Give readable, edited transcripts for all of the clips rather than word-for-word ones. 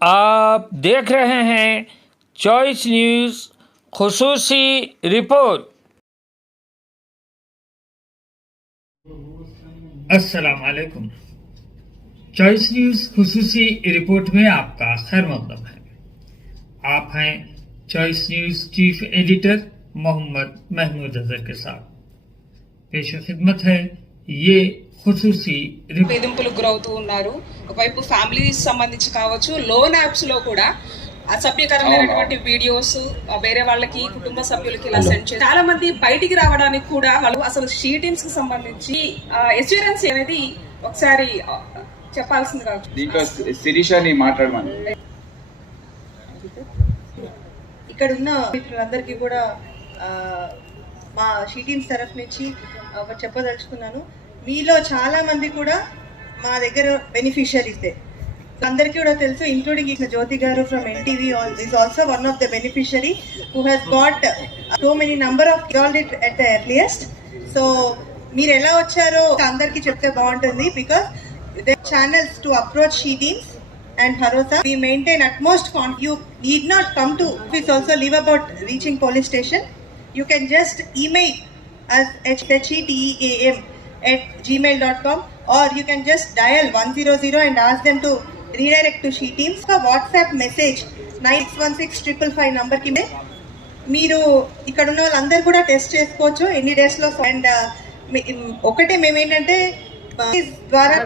आप देख रहे हैं चॉइस न्यूज़ खुसूसी रिपोर्ट। अस्सलाम वालेकुम। चॉइस न्यूज़ खुसूसी रिपोर्ट में आपका खैर मकदम है। आप हैं Choice News chief editor Mohammad Mahmood Azhar के साथ। पेश खिदमत है ये ఖుసూసీ వేధింపులకు గురవుతూ ఉన్నారు. ఒకవైపు ఫ్యామిలీస్ సంబంధించి కావచ్చు, లోన్ యాప్స్ లో కూడా అసభ్యకరమైనటువంటి వీడియోస్ వేరే వాళ్ళకి, కుటుంబ సభ్యులకి ఇలా సెండ్ చేసి చాలా మంది బయటికి రావడానికి కూడా వాళ్ళు అసలు షీటింగ్స్ కి సంబంధించి ఎష్యూరెన్స్ అనేది ఒకసారి చెప్పాల్సిందిగా. దీంట్లో శిరీషని మాట్లాడమని ఇక్కడ ఉన్న మిత్రులందరికీ కూడా మా షీటింగ్స్ తరఫు నుంచి చెప్పదలుచుకున్నాను. మీలో చాలా మంది కూడా మా దగ్గర బెనిఫిషియరీస్ అందరికీ కూడా తెలుసు, ఇంక్లూడింగ్ ఇట్లా జ్యోతి గారు from NTV is also one of the beneficiary who has got so many number of called it at the earliest. So మీరు ఎలా వచ్చారో అందరికీ చెప్తే బాగుంటుంది. Because the channels to approach sheetings and Bharosa, we maintain utmost contact. You need not come to office also, leave about reaching police station. You can just email us at heteam@gmail.com, or you can just dial 100 and ask them to redirect to she teams. For WhatsApp message 961655 number ki మీరు ఇక్కడ ఉన్న వాళ్ళందరూ కూడా test చేసుకోవచ్చు ఎన్ని days లో. And ఒకటే మేమేంటంటే ద్వారా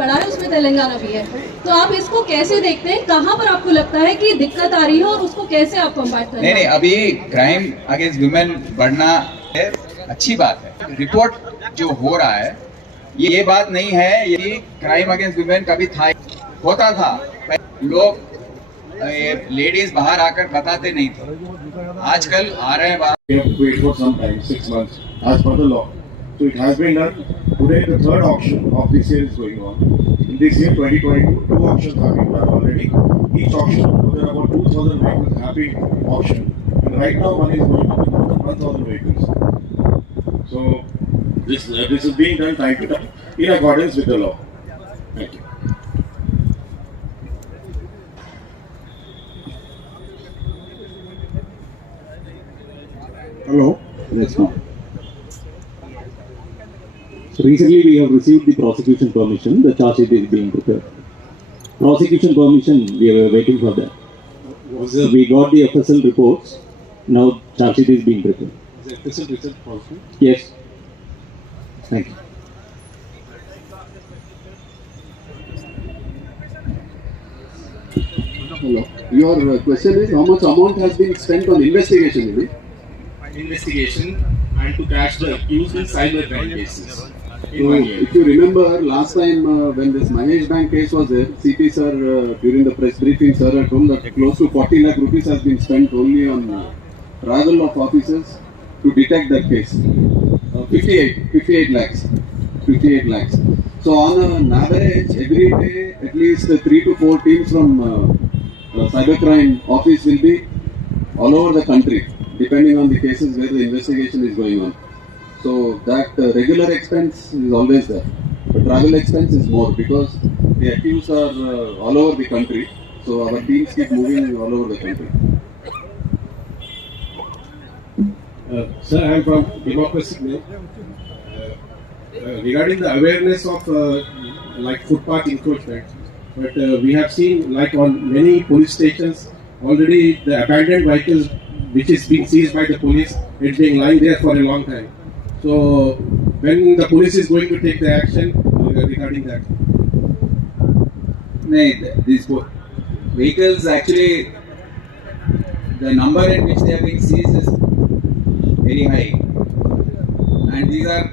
बड़ा है, उसमें तेलंगाना भी है, तो आप इसको कैसे देखते हैं? कहाँ पर आपको लगता है कि दिक्कत आ रही है और उसको कैसे आप कम्बाट करें? नहीं, अभी क्राइम अगेंस्ट वुमेन बढ़ना है, अच्छी बात है. रिपोर्ट जो हो रहा है ये बात नहीं है ये क्राइम अगेंस्ट वुमेन कभी होता था. लोग लेडीज बाहर आकर बताते नहीं थे, आजकल आ रहे हैं बाहर. We have to wait for some time, 6 months, as per the law. So it has been done. Today the third auction of this year is going on. In this year 2022, 2 auctions have been done already. Each auction, more than about 2,000 vehicles have been auctioned. And right now one is going on with 1,000 vehicles. So this is being done time to time in accordance with the law. Thank you. Hello. Yes, ma'am. So recently we have received the prosecution permission. The charge sheet is being prepared. Prosecution permission, we are waiting for that. We got the FSL reports. Now charge sheet is being prepared. Is the FSL result possible? Yes. Thank you. Hello. Your question is how much amount has been spent on investigation? Investigation and to catch the accused in cybercrime cases. So, if you remember last time when this Mahesh Bank case was there, CP sir during the press briefing sir had told that close to 40 lakh rupees has been spent only on travel of officers to detect that case. 58 lakhs. So on an average every day at least 3 to 4 teams from cybercrime office will be all over the country, depending on the cases where the investigation is going on. So that regular expense is always there. The travel expense is more because the accused are all over the country. So our teams keep moving all over the country. Sir, I am from Democracy. Regarding the awareness of like footpath encroachment, but we have seen like on many police stations already the abandoned vehicles which is being seized by the police, it's being lying there for a long time. So when the police is going to take the action regarding that? These vehicles actually, the number in which they are being seized is very high, and these are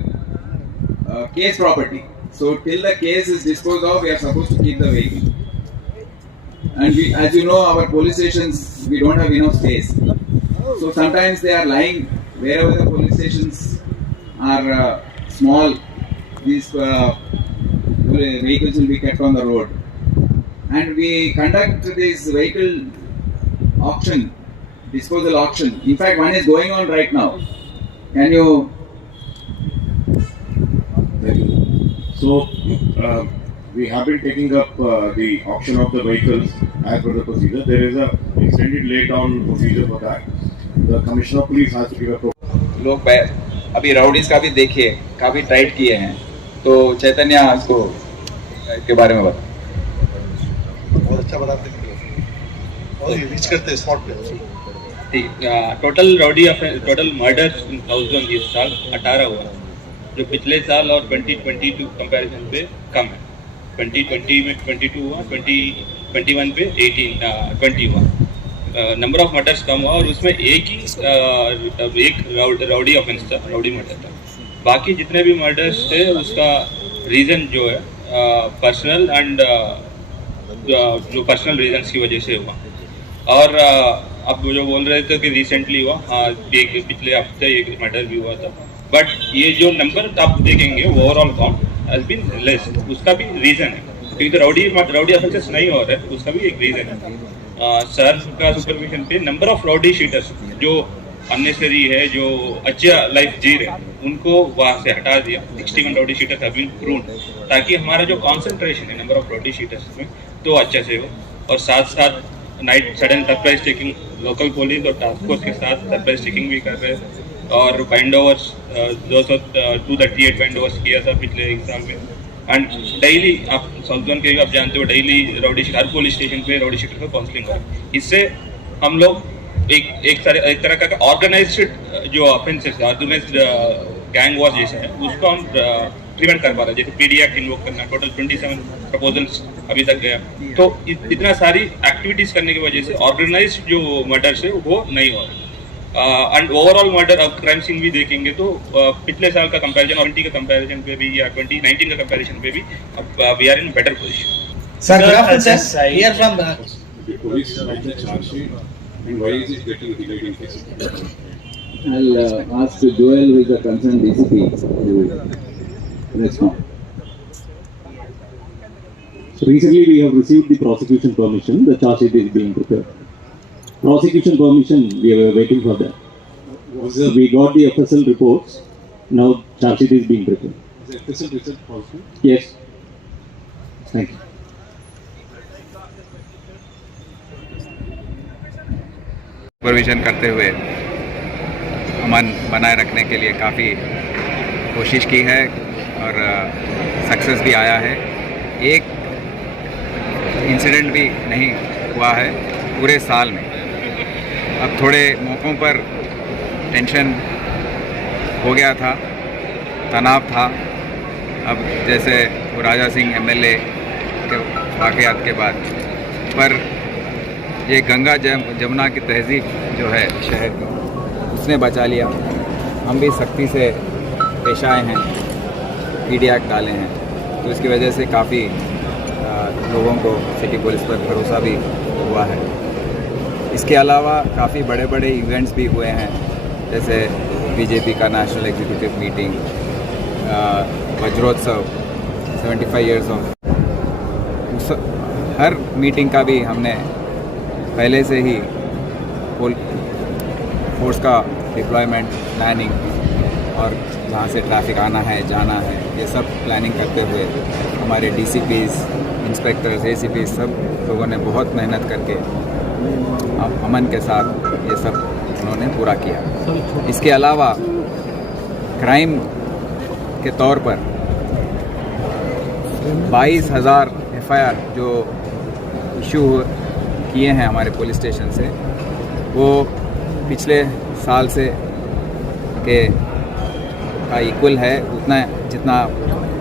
case property. So till the case is disposed of, we are supposed to keep the vehicle. And we, as you know, our police stations, we don't have enough space. So sometimes they are lying wherever the police stations are small. These vehicles will be kept on the road. And we conduct this vehicle auction, disposal auction. In fact, one is going on right now. Can you? Thank you. So, we have been taking up the auction of the vehicles as per the procedure. There is a extended laid-down procedure for that. The Commissioner of Police has to give a लोग अभी rowdies का भी देखिए, काफी tight किए हैं, तो चैतन्य इसको के बारे में बता। बहुत अच्छा बनाते हैं और ये रीच करते हैं स्पॉट पे। टोटल मर्डर इन थाउजेंड इस साल 18 हुआ, जो पिछले साल और 2022 कंपैरिजन पे कम है। 2020 में 22 हुआ, 2021 पे 20 हुआ। नंबर ऑफ मर्डर्स कम हुआ और उसमें एक राउडी ऑफेंस था, राउडी मर्डर था। बाकी जितने भी मर्डर्स थे उसका रीज़न जो है पर्सनल एंड जो पर्सनल रीजंस की वजह से हुआ। और अब जो बोल रहे थे कि रिसेंटली हुआ, हाँ एक पिछले हफ्ते एक मर्डर भी हुआ था, बट ये जो नंबर आप देखेंगे overall count has been less. उसका भी रीज़न है क्योंकि राउडी ऑफेंसेस नहीं हो रहे, उसका भी एक रीज़न है। सर का सुपरविजन पे नंबर ऑफ राउडी शीटर्स जो अननेसेसरी है, जो अच्छा लाइफ जी रहे, उनको वहाँ से हटा दिया। 61 rowdy sheeters have been proved, ताकि हमारा जो कॉन्सेंट्रेशन है नंबर ऑफ राउडी शीटर्स में तो अच्छे से हो। और साथ साथ night sudden surprise checking, local police और टास्क फोर्स के साथ सरप्राइज चेकिंग भी कर रहे हैं। और बाइंड ओवर्स 238 बाइंड ओवर्स किया था पिछले एग्जाम में। एंड डेली आप साउथ जोन के आप जानते हो, डेली रॉडी हर पुलिस स्टेशन पे रॉडी शीटर का काउंसलिंग हो रहा है। इससे हम लोग एक तरह का ऑर्गेनाइज्ड जो ऑफेंसेस, ऑर्गेनाइज्ड गैंग वॉर जैसे है, उसको हम प्रिवेंट कर पा रहे हैं। जैसे पीडी एक्ट इन्वोक करना, टोटल 27 प्रपोजल्स अभी तक गया। तो इतना सारी एक्टिविटीज करने की वजह से ऑर्गेनाइज्ड जो मर्डर्स है वो नहीं हो रहा। एंड ओवरऑल मर्डर अब क्राइम सीन भी देखेंगे तो पिछले साल का कंपैरिजन और 20 का कंपैरिजन पे भी या 2019 का कंपैरिजन पे भी अब we are in better position. Sir, good afternoon, sir. Here from the police might charge sheet and why is it getting delayed in cases? I'll ask Joel, who is the concerned DCP, to respond. Recently, we have received the prosecution permission. The charge sheet is being prepared. Prosecution permission, we were waiting for that. We got the FSL reports. Now, charge sheet is being prepared. Is the FSL result also? Yes. Thank you. Supervision करते हुए अमन बनाए रखने के लिए काफ़ी कोशिश की है और सक्सेस भी आया है। एक इंसिडेंट भी नहीं हुआ है पूरे साल में। अब थोड़े मौक़ों पर टेंशन हो गया था, तनाव था। अब जैसे वो राजा सिंह एमएलए के वाक़यात के बाद, पर ये गंगा जमुना की तहज़ीब जो है शहर की, उसने बचा लिया। हम भी सख्ती से पेश आए हैं, पीडी एक्ट डाले हैं, तो इसकी वजह से काफ़ी लोगों को सिटी पुलिस पर भरोसा भी हुआ है। इसके अलावा काफ़ी बड़े बड़े इवेंट्स भी हुए हैं, जैसे बीजेपी का नेशनल एग्जीक्यूटिव मीटिंग, वज्रोत्सव 75 इयर्स ऑफ, हर मीटिंग का भी हमने पहले से ही फोर्स का डिप्लॉयमेंट प्लानिंग और जहाँ से ट्रैफिक आना है जाना है, ये सब प्लानिंग करते हुए हमारे डीसीपीज़, इंस्पेक्टर्स, एसीपीज़ सब लोगों ने बहुत मेहनत करके अमन के साथ ये सब उन्होंने पूरा किया। इसके अलावा क्राइम के तौर पर 22,000 FIR जो इशू किए हैं हमारे पुलिस स्टेशन से, वो पिछले साल से के का इक्वल है। उतना जितना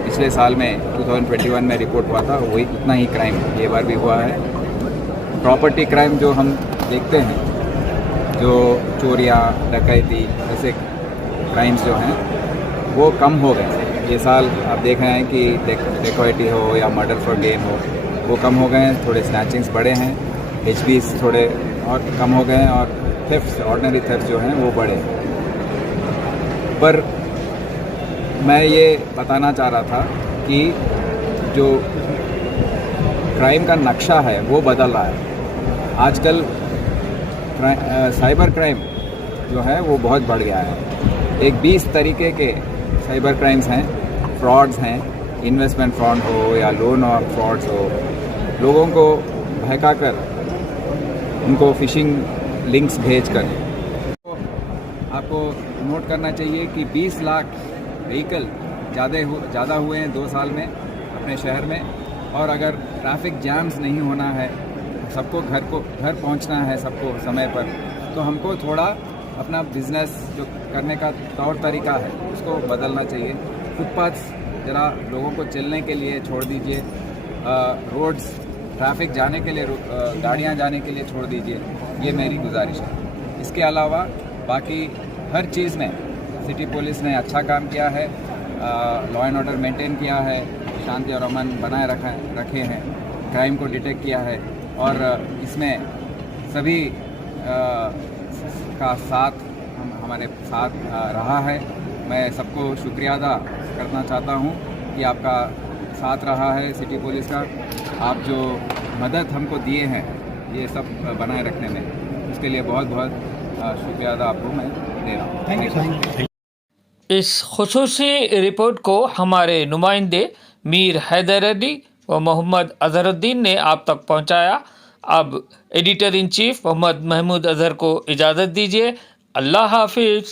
पिछले साल में 2021 में रिपोर्ट हुआ था, वही उतना ही क्राइम ये बार भी हुआ है। प्रॉपर्टी क्राइम जो हम देखते हैं, जो चोरियाँ, डकैती, ऐसे क्राइम्स जो हैं वो कम हो गए। ये साल आप देख रहे हैं कि डकैती हो या मर्डर फॉर गेन हो, वो कम हो गए हैं। थोड़े स्नैचिंग्स बढ़े हैं, HBs थोड़े और कम हो गए हैं, और थेफ्ट, ऑर्डिनरी थेफ्ट जो हैं वो बढ़े। पर मैं ये बताना चाह रहा था कि जो क्राइम का नक्शा है वो बदल रहा है। आजकल साइबर क्राइम जो है वो बहुत बढ़ गया है। एक 20 तरीके के साइबर क्राइम्स हैं, फ्रॉड्स हैं, इन्वेस्टमेंट फ्रॉड हो या लोन और फ्रॉड्स हो, लोगों को बहकाकर उनको फिशिंग लिंक्स भेजकर। आपको नोट करना चाहिए कि 20 लाख व्हीकल ज़्यादा हुए हैं 2 साल में अपने शहर में, और अगर ट्रैफिक जैम्स नहीं होना है, सबको घर पहुंचना है सबको समय पर, तो हमको थोड़ा अपना बिजनेस जो करने का तौर तरीका है उसको बदलना चाहिए। फुटपाथ्स ज़रा लोगों को चलने के लिए छोड़ दीजिए, रोड्स ट्रैफिक जाने के लिए गाड़ियाँ जाने के लिए छोड़ दीजिए, ये मेरी गुजारिश है। इसके अलावा बाकी हर चीज़ में सिटी पुलिस ने अच्छा काम किया है, लॉ एंड ऑर्डर मेंटेन किया है, शांति और अमन बनाए रखे हैं, क्राइम को डिटेक्ट किया है, और इसमें सभी का साथ हमारे साथ रहा है। मैं सबको शुक्रिया अदा करना चाहता हूँ कि आपका साथ रहा है सिटी पुलिस का। आप जो मदद हमको दिए हैं ये सब बनाए रखने में, उसके लिए बहुत बहुत शुक्रिया अदा आपको मैं दे रहा हूँ। Thank you. इस खुसूसी रिपोर्ट को हमारे नुमाइंदे मीर हैदर अली व मोहम्मद अजहरुद्दीन ने आप तक पहुंचाया। अब editor in chief Mohammad Mahmood Azhar को इजाज़त दीजिए। अल्लाह हाफिज़।